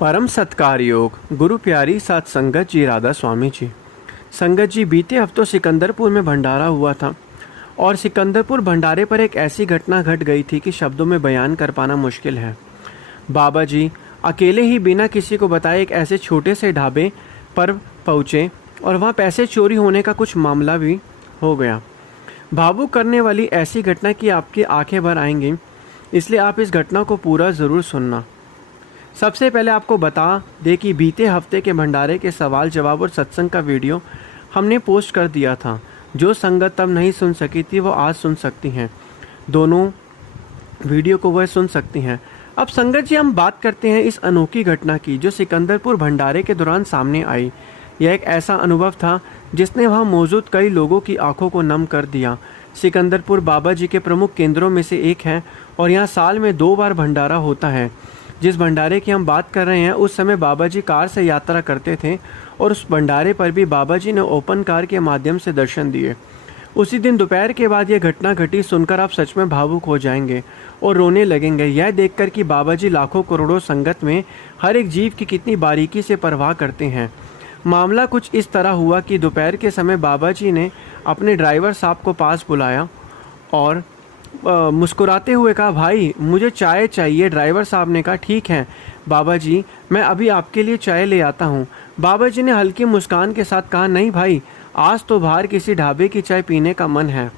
परम सत्कार योग गुरु प्यारी साथ संगत जी राधा स्वामी जी। संगत जी, बीते हफ्तों सिकंदरपुर में भंडारा हुआ था और सिकंदरपुर भंडारे पर एक ऐसी घटना घट गई थी कि शब्दों में बयान कर पाना मुश्किल है। बाबा जी अकेले ही बिना किसी को बताए एक ऐसे छोटे से ढाबे पर पहुँचे और वहाँ पैसे चोरी होने का कुछ मामला भी हो गया। भावुक करने वाली ऐसी घटना कि आपकी आंखें भर आएंगी, इसलिए आप इस घटना को पूरा ज़रूर सुनना। सबसे पहले आपको बता दें कि बीते हफ्ते के भंडारे के सवाल जवाब और सत्संग का वीडियो हमने पोस्ट कर दिया था। जो संगत तब नहीं सुन सकी थी वो आज सुन सकती हैं। दोनों वीडियो को वह सुन सकती हैं। अब संगत जी, हम बात करते हैं इस अनोखी घटना की जो सिकंदरपुर भंडारे के दौरान सामने आई। यह एक ऐसा अनुभव था जिसने वहां मौजूद कई लोगों की आंखों को नम कर दिया। सिकंदरपुर बाबा जी के प्रमुख केंद्रों में से एक है और यहाँ साल में 2 बार भंडारा होता है। जिस भंडारे की हम बात कर रहे हैं उस समय बाबा जी कार से यात्रा करते थे और उस भंडारे पर भी बाबा जी ने ओपन कार के माध्यम से दर्शन दिए। उसी दिन दोपहर के बाद यह घटना घटी सुनकर आप सच में भावुक हो जाएंगे और रोने लगेंगे, यह देखकर कि बाबा जी लाखों करोड़ों संगत में हर एक जीव की कितनी बारीकी से परवाह करते हैं। मामला कुछ इस तरह हुआ कि दोपहर के समय बाबा जी ने अपने ड्राइवर साहब को पास बुलाया और मुस्कुराते हुए कहा, भाई मुझे चाय चाहिए। ड्राइवर साहब ने कहा, ठीक है बाबा जी, मैं अभी आपके लिए चाय ले आता हूँ। बाबा जी ने हल्की मुस्कान के साथ कहा, नहीं भाई, आज तो बाहर किसी ढाबे की चाय पीने का मन है,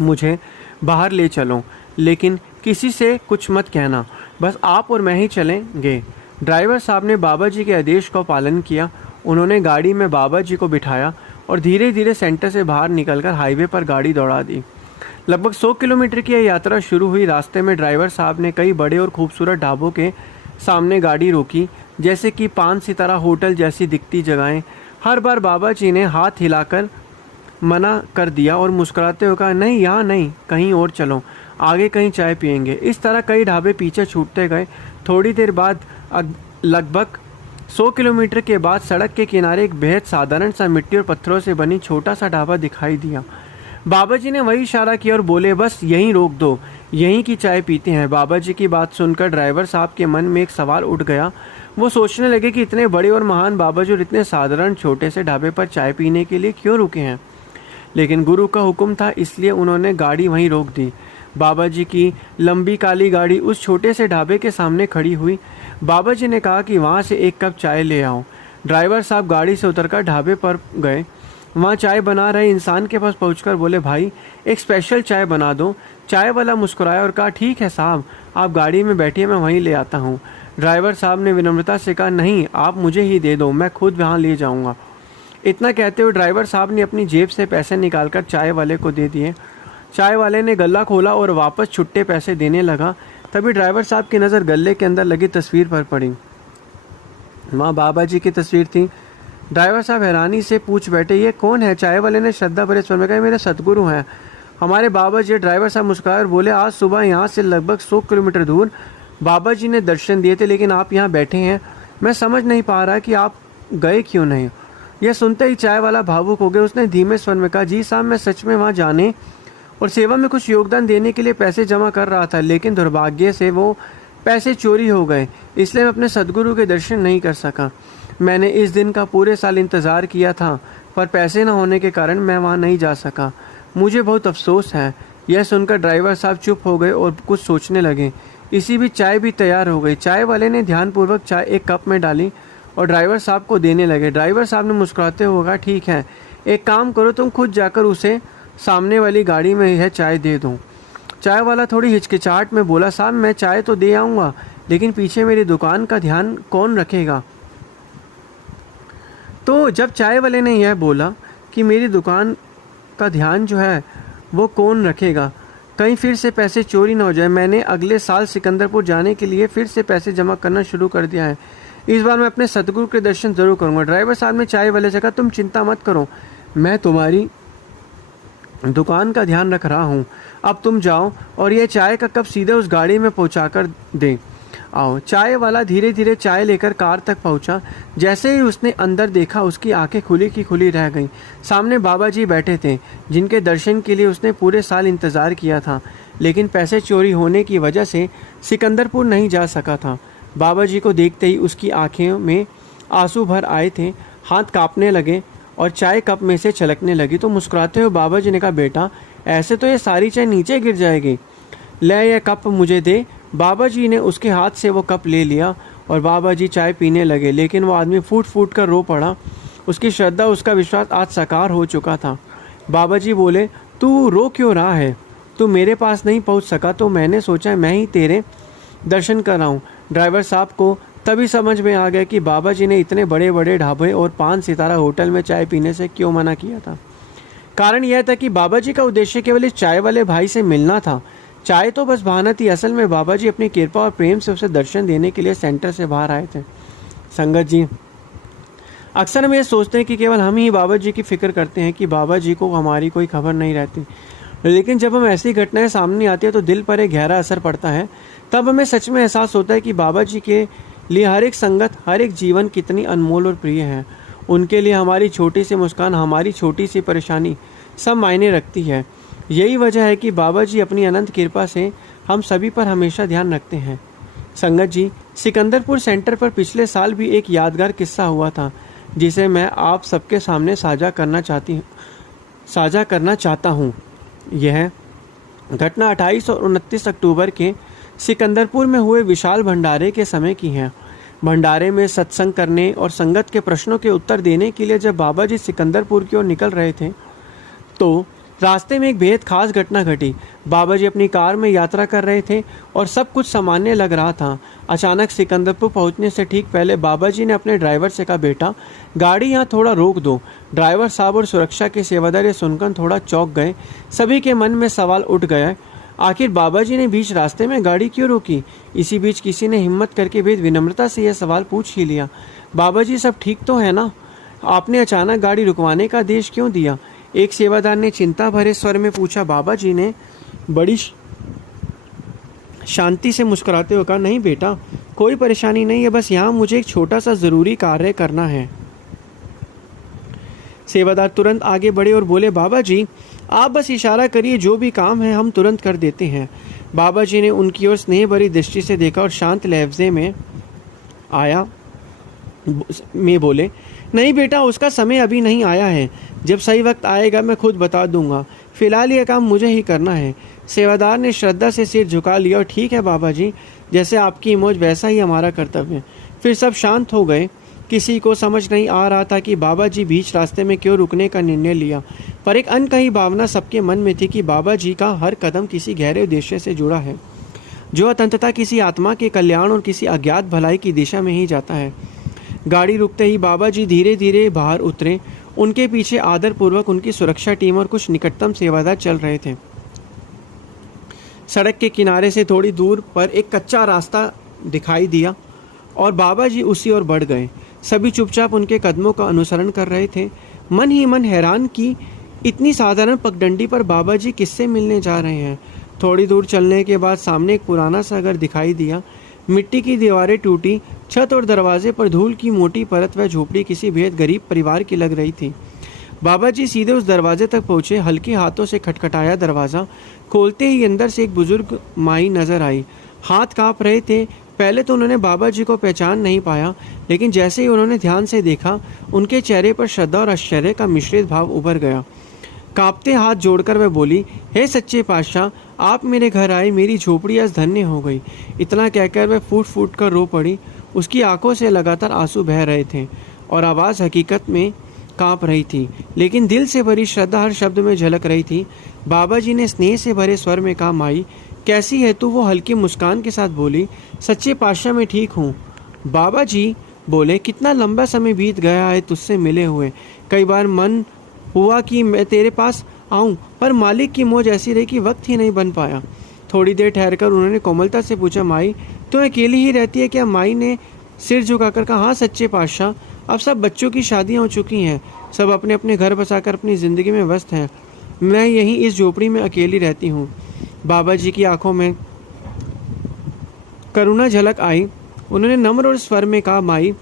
मुझे बाहर ले चलो, लेकिन किसी से कुछ मत कहना, बस आप और मैं ही चलेंगे। ड्राइवर साहब ने बाबा जी के आदेश का पालन किया। उन्होंने गाड़ी में बाबा जी को बिठाया और धीरे धीरे सेंटर से बाहर निकलकर हाईवे पर गाड़ी दौड़ा दी। लगभग 100 किलोमीटर की यह यात्रा शुरू हुई। रास्ते में ड्राइवर साहब ने कई बड़े और खूबसूरत ढाबों के सामने गाड़ी रोकी, जैसे कि 5 सितारा होटल जैसी दिखती जगहें। हर बार बाबा जी ने हाथ हिलाकर मना कर दिया और मुस्कुराते हुए कहा, नहीं यहाँ नहीं, कहीं और चलो, आगे कहीं चाय पियेंगे। इस तरह कई ढाबे पीछे छूटते गए। थोड़ी देर बाद लगभग 100 किलोमीटर के बाद सड़क के किनारे एक बेहद साधारण सा मिट्टी और पत्थरों से बनी छोटा सा ढाबा दिखाई दिया। बाबा जी ने वही इशारा किया और बोले, बस यहीं रोक दो, यहीं की चाय पीते हैं। बाबा जी की बात सुनकर ड्राइवर साहब के मन में एक सवाल उठ गया। वो सोचने लगे कि इतने बड़े और महान बाबा जी और इतने साधारण छोटे से ढाबे पर चाय पीने के लिए क्यों रुके हैं। लेकिन गुरु का हुक्म था, इसलिए उन्होंने गाड़ी वहीं रोक दी। बाबा जी की लंबी काली गाड़ी उस छोटे से ढाबे के सामने खड़ी हुई। बाबा जी ने कहा कि वहाँ से एक कप चाय ले आओ। ड्राइवर साहब गाड़ी से उतरकर ढाबे पर गए। वहाँ चाय बना रहे इंसान के पास पहुंचकर बोले, भाई एक स्पेशल चाय बना दो। चाय वाला मुस्कुराया और कहा, ठीक है साहब, आप गाड़ी में बैठिए, मैं वहीं ले आता हूँ। ड्राइवर साहब ने विनम्रता से कहा, नहीं, आप मुझे ही दे दो, मैं खुद वहाँ ले जाऊँगा। इतना कहते हुए ड्राइवर साहब ने अपनी जेब से पैसे निकालकर चाय वाले को दे दिए। चाय वाले ने गल्ला खोला और वापस छुट्टे पैसे देने लगा। तभी ड्राइवर साहब की नज़र गल्ले के अंदर लगी तस्वीर पर पड़ी। वहाँ बाबा जी की तस्वीर थी। ड्राइवर साहब हैरानी से पूछ बैठे, ये कौन है? चाय वाले ने श्रद्धा भरे स्वर में कहा, मेरे सतगुरु हैं, हमारे बाबा जी। ड्राइवर साहब मुस्कुराए और बोले, आज सुबह यहाँ से लगभग 100 किलोमीटर दूर बाबा जी ने दर्शन दिए थे, लेकिन आप यहाँ बैठे हैं, मैं समझ नहीं पा रहा कि आप गए क्यों नहीं। यह सुनते ही चाय वाला भावुक हो गया। उसने धीमे स्वर में कहा, जी साहब, मैं सच में वहाँ जाने और सेवा में कुछ योगदान देने के लिए पैसे जमा कर रहा था, लेकिन दुर्भाग्य से वो पैसे चोरी हो गए, इसलिए मैं अपने सदगुरु के दर्शन नहीं कर सका। मैंने इस दिन का पूरे साल इंतज़ार किया था, पर पैसे न होने के कारण मैं वहाँ नहीं जा सका, मुझे बहुत अफसोस है। यह सुनकर ड्राइवर साहब चुप हो गए और कुछ सोचने लगे। इसी बीच चाय भी तैयार हो गई। चाय वाले ने ध्यानपूर्वक चाय एक कप में डाली और ड्राइवर साहब को देने लगे। ड्राइवर साहब ने मुस्कुराते हुए कहा, ठीक है, एक काम करो, तुम खुद जाकर उसे सामने वाली गाड़ी में यह चाय दे दो। चाय वाला थोड़ी हिचकिचाहट में बोला, साहब मैं चाय तो दे आऊँगा, लेकिन पीछे मेरी दुकान का ध्यान कौन रखेगा। तो जब चाय वाले ने यह बोला कि मेरी दुकान का ध्यान जो है वो कौन रखेगा, कहीं फिर से पैसे चोरी ना हो जाए, मैंने अगले साल सिकंदरपुर जाने के लिए फिर से पैसे जमा करना शुरू कर दिया है। इस बार मैं अपने सतगुरु के दर्शन ज़रूर करूँगा। ड्राइवर साहब ने चाय वाले से कहा, तुम चिंता मत करो, मैं तुम्हारी दुकान का ध्यान रख रहा हूँ, अब तुम जाओ और यह चाय का कप सीधे उस गाड़ी में पहुँचा कर दे आओ। चाय वाला धीरे धीरे चाय लेकर कार तक पहुंचा। जैसे ही उसने अंदर देखा, उसकी आंखें खुली की खुली रह गईं। सामने बाबा जी बैठे थे, जिनके दर्शन के लिए उसने पूरे साल इंतज़ार किया था, लेकिन पैसे चोरी होने की वजह से सिकंदरपुर नहीं जा सका था। बाबा जी को देखते ही उसकी आंखों में आंसू भर आए थे, हाथ कांपने लगे और चाय कप में से छलकने लगी। तो मुस्कुराते हुए बाबा जी ने कहा, बेटा ऐसे तो ये सारी चाय नीचे गिर जाएगी, ले यह कप मुझे दे। बाबा जी ने उसके हाथ से वो कप ले लिया और बाबा जी चाय पीने लगे। लेकिन वो आदमी फूट फूट कर रो पड़ा। उसकी श्रद्धा, उसका विश्वास आज साकार हो चुका था। बाबा जी बोले, तू रो क्यों रहा है? तू मेरे पास नहीं पहुंच सका तो मैंने सोचा मैं ही तेरे दर्शन कराऊं। ड्राइवर साहब को तभी समझ में आ गया कि बाबा जी ने इतने बड़े बड़े ढाबे और 5 सितारा होटल में चाय पीने से क्यों मना किया था। कारण यह था कि बाबा जी का उद्देश्य केवल इस चाय वाले भाई से मिलना था। चाय तो बस बहाना थी। असल में बाबा जी अपनी कृपा और प्रेम से उसे दर्शन देने के लिए सेंटर से बाहर आए थे। संगत जी, अक्सर हम ये सोचते हैं कि केवल हम ही बाबा जी की फिक्र करते हैं कि बाबा जी को हमारी कोई खबर नहीं रहती, लेकिन जब हम ऐसी घटनाएं सामने आती है तो दिल पर एक गहरा असर पड़ता है। तब हमें सच में एहसास होता है कि बाबा जी के लिए हर एक संगत, हर एक जीवन कितनी अनमोल और प्रिय है। उनके लिए हमारी छोटी सी मुस्कान, हमारी छोटी सी परेशानी सब मायने रखती है। यही वजह है कि बाबा जी अपनी अनंत कृपा से हम सभी पर हमेशा ध्यान रखते हैं। संगत जी, सिकंदरपुर सेंटर पर पिछले साल भी एक यादगार किस्सा हुआ था जिसे मैं आप सबके सामने साझा करना चाहता हूँ। यह घटना 28 और 29 अक्टूबर के सिकंदरपुर में हुए विशाल भंडारे के समय की है। भंडारे में सत्संग करने और संगत के प्रश्नों के उत्तर देने के लिए जब बाबा जी सिकंदरपुर की ओर निकल रहे थे तो रास्ते में एक बेहद खास घटना घटी। बाबा जी अपनी कार में यात्रा कर रहे थे और सब कुछ सामान्य लग रहा था। अचानक सिकंदरपुर पहुंचने से ठीक पहले बाबा जी ने अपने ड्राइवर से कहा, बेटा गाड़ी यहाँ थोड़ा रोक दो। ड्राइवर साहब और सुरक्षा के सेवादार ये सुनकर थोड़ा चौंक गए। सभी के मन में सवाल उठ गया, आखिर बाबा जी ने बीच रास्ते में गाड़ी क्यों रोकी? इसी बीच किसी ने हिम्मत करके बेहद विनम्रता से यह सवाल पूछ ही लिया, बाबा जी सब ठीक तो है ना? आपने अचानक गाड़ी रुकवाने का आदेश क्यों दिया? एक सेवादार ने चिंता भरे स्वर में पूछा। बाबा जी ने बड़ी शांति से मुस्कुराते हुए कहा, नहीं बेटा, कोई परेशानी नहीं है, बस यहाँ मुझे एक छोटा सा ज़रूरी कार्य करना है। सेवादार तुरंत आगे बढ़े और बोले, बाबा जी आप बस इशारा करिए, जो भी काम है हम तुरंत कर देते हैं। बाबा जी ने उनकी ओर स्नेह भरी दृष्टि से देखा और शांत लहजे में बोले, नहीं बेटा, उसका समय अभी नहीं आया है, जब सही वक्त आएगा मैं खुद बता दूंगा, फिलहाल यह काम मुझे ही करना है। सेवादार ने श्रद्धा से सिर झुका लिया और ठीक है बाबा जी, जैसे आपकी मौज वैसा ही हमारा कर्तव्य। फिर सब शांत हो गए। किसी को समझ नहीं आ रहा था कि बाबा जी बीच रास्ते में क्यों रुकने का निर्णय लिया, पर एक अनकही भावना सबके मन में थी कि बाबा जी का हर कदम किसी गहरे उद्देश्य से जुड़ा है, जो अंततः किसी आत्मा के कल्याण और किसी अज्ञात भलाई की दिशा में ही जाता है। गाड़ी रुकते ही बाबा जी धीरे धीरे बाहर उतरे। उनके पीछे आदरपूर्वक उनकी सुरक्षा टीम और कुछ निकटतम सेवादार चल रहे थे। सड़क के किनारे से थोड़ी दूर पर एक कच्चा रास्ता दिखाई दिया और बाबा जी उसी ओर बढ़ गए। सभी चुपचाप उनके कदमों का अनुसरण कर रहे थे। मन ही मन हैरान कि इतनी साधारण पगडंडी पर बाबा जी किससे मिलने जा रहे हैं। थोड़ी दूर चलने के बाद सामने एक पुराना सा घर दिखाई दिया। मिट्टी की दीवारें टूटी, छत और दरवाजे पर धूल की मोटी परत व झोपड़ी किसी बेहद गरीब परिवार की लग रही थी। बाबा जी सीधे उस दरवाजे तक पहुंचे। हल्के हाथों से खटखटाया दरवाज़ा। खोलते ही अंदर से एक बुजुर्ग माई नजर आई। हाथ कांप रहे थे। पहले तो उन्होंने बाबा जी को पहचान नहीं पाया, लेकिन जैसे ही उन्होंने ध्यान से देखा, उनके चेहरे पर श्रद्धा और आश्चर्य का मिश्रित भाव उभर गया। कांपते हाथ जोड़कर वह बोली, हे सच्चे पातशाह, आप मेरे घर आए, मेरी झोपड़ी आज धन्य हो गई। इतना कहकर वह फूट फूट कर रो पड़ी। उसकी आंखों से लगातार आंसू बह रहे थे और आवाज़ हकीकत में कांप रही थी, लेकिन दिल से भरी श्रद्धा हर शब्द में झलक रही थी। बाबा जी ने स्नेह से भरे स्वर में कहा, माई कैसी है तू? वो हल्की मुस्कान के साथ बोली, सच्चे पातशाह मैं ठीक हूँ। बाबा जी बोले, कितना लंबा समय बीत गया है तुझसे मिले हुए। कई बार मन हुआ कि मैं तेरे पास आऊं, पर मालिक की मौज ऐसी रही कि वक्त ही नहीं बन पाया। थोड़ी देर ठहरकर उन्होंने कोमलता से पूछा, माई तो अकेली ही रहती है क्या? माई ने सिर झुकाकर कहा, हाँ सच्चे पातशाह, अब सब बच्चों की शादियां हो चुकी हैं, सब अपने अपने घर बसाकर अपनी ज़िंदगी में व्यस्त हैं। मैं यहीं इस झोपड़ी में अकेली रहती हूँ। बाबा जी की आंखों में करुणा झलक आई। उन्होंने नम्र और स्वर में कहा, माई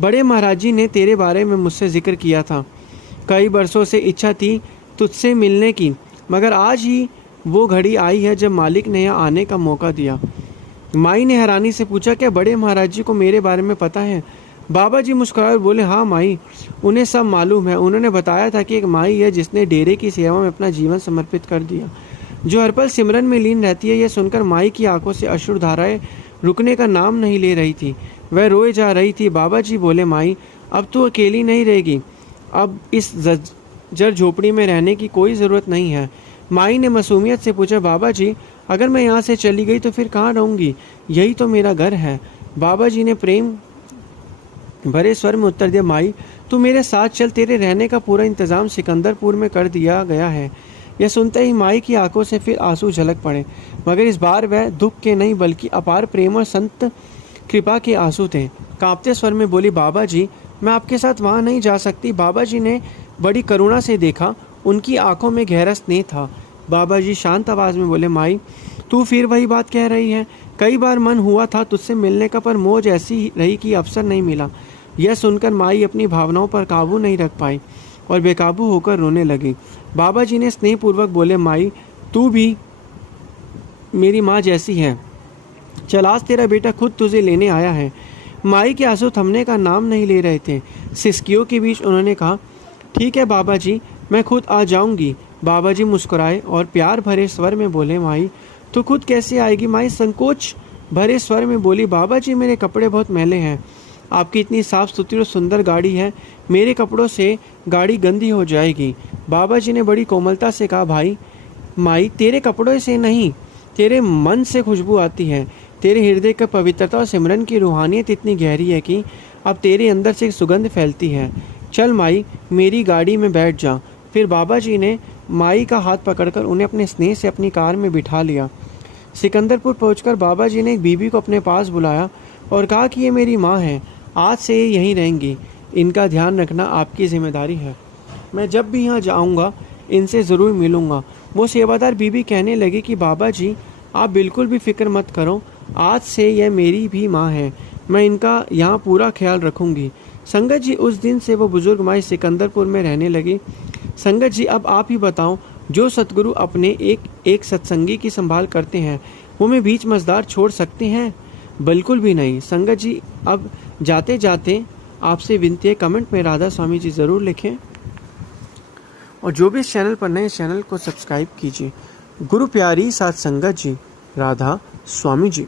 बड़े महाराज जी ने तेरे बारे में मुझसे जिक्र किया था। कई बरसों से इच्छा थी तुझसे मिलने की, मगर आज ही वो घड़ी आई है जब मालिक ने यहाँ आने का मौका दिया। माई ने हैरानी से पूछा, क्या बड़े महाराज जी को मेरे बारे में पता है? बाबा जी मुस्कुराए बोले, हाँ माई, उन्हें सब मालूम है। उन्होंने बताया था कि एक माई है जिसने डेरे की सेवा में अपना जीवन समर्पित कर दिया, जो हर पल सिमरन में लीन रहती है। यह सुनकर माई की आंखों से अश्रु धाराएं रुकने का नाम नहीं ले रही थी, वह रोए जा रही थी। बाबा जी बोले, माई अब तू अकेली नहीं रहेगी, अब इस जर झोपड़ी में रहने की कोई ज़रूरत नहीं है। माई ने मासूमियत से पूछा, बाबा जी अगर मैं यहाँ से चली गई तो फिर कहाँ रहूँगी? यही तो मेरा घर है। बाबा जी ने प्रेम भरे स्वर में उत्तर दिया, माई तू मेरे साथ चल, तेरे रहने का पूरा इंतजाम सिकंदरपुर में कर दिया गया है। यह सुनते ही माई की आंखों से फिर आंसू झलक पड़े, मगर इस बार वह दुख के नहीं बल्कि अपार प्रेम और संत कृपा के आंसू थे। कांपते स्वर में बोली, बाबा जी मैं आपके साथ वहाँ नहीं जा सकती। बाबा जी ने बड़ी करुणा से देखा, उनकी आंखों में गहरा स्नेह था। बाबा जी शांत आवाज़ में बोले, माई तू फिर वही बात कह रही है। कई बार मन हुआ था तुझसे मिलने का, पर मौज ऐसी रही कि अवसर नहीं मिला। यह सुनकर माई अपनी भावनाओं पर काबू नहीं रख पाई और बेकाबू होकर रोने लगी। बाबा जी ने स्नेहपूर्वक बोले, माई तू भी मेरी माँ जैसी है, चल आज तेरा बेटा खुद तुझे लेने आया है। माई के आंसू थमने का नाम नहीं ले रहे थे। सिसकियों के बीच उन्होंने कहा, ठीक है बाबा जी, मैं खुद आ जाऊंगी। बाबा जी मुस्कुराए और प्यार भरे स्वर में बोले, माई तू खुद कैसे आएगी? माई संकोच भरे स्वर में बोली, बाबा जी मेरे कपड़े बहुत मैले हैं, आपकी इतनी साफ सुथरी और सुंदर गाड़ी है, मेरे कपड़ों से गाड़ी गंदी हो जाएगी। बाबा जी ने बड़ी कोमलता से कहा, भाई माई तेरे कपड़ों से नहीं, तेरे मन से खुशबू आती है। तेरे हृदय का पवित्रता और सिमरन की रूहानियत इतनी गहरी है कि अब तेरे अंदर से सुगंध फैलती है। चल माई मेरी गाड़ी में बैठ जा। फिर बाबा जी ने माई का हाथ पकड़कर उन्हें अपने स्नेह से अपनी कार में बिठा लिया। सिकंदरपुर पहुंचकर बाबा जी ने एक बीबी को अपने पास बुलाया और कहा कि ये मेरी माँ है, आज से ये यहीं रहेंगी, इनका ध्यान रखना आपकी जिम्मेदारी है। मैं जब भी यहाँ जाऊँगा इनसे ज़रूर मिलूँगा। वो सेवादार बीबी कहने लगी कि बाबा जी आप बिल्कुल भी फिक्र मत करो, आज से यह मेरी भी माँ है, मैं इनका यहाँ पूरा ख्याल रखूँगी। संगत जी उस दिन से वो बुजुर्ग माई सिकंदरपुर में रहने लगी। संगत जी अब आप ही बताओ, जो सतगुरु अपने एक सत्संगी की संभाल करते हैं वो में बीच मझधार छोड़ सकते हैं? बिल्कुल भी नहीं। संगत जी अब जाते जाते आपसे विनती है, कमेंट में राधा स्वामी जी ज़रूर लिखें और जो भी इस चैनल पर नए, चैनल को सब्सक्राइब कीजिए। गुरु प्यारी साथ संगत जी, राधा स्वामी जी।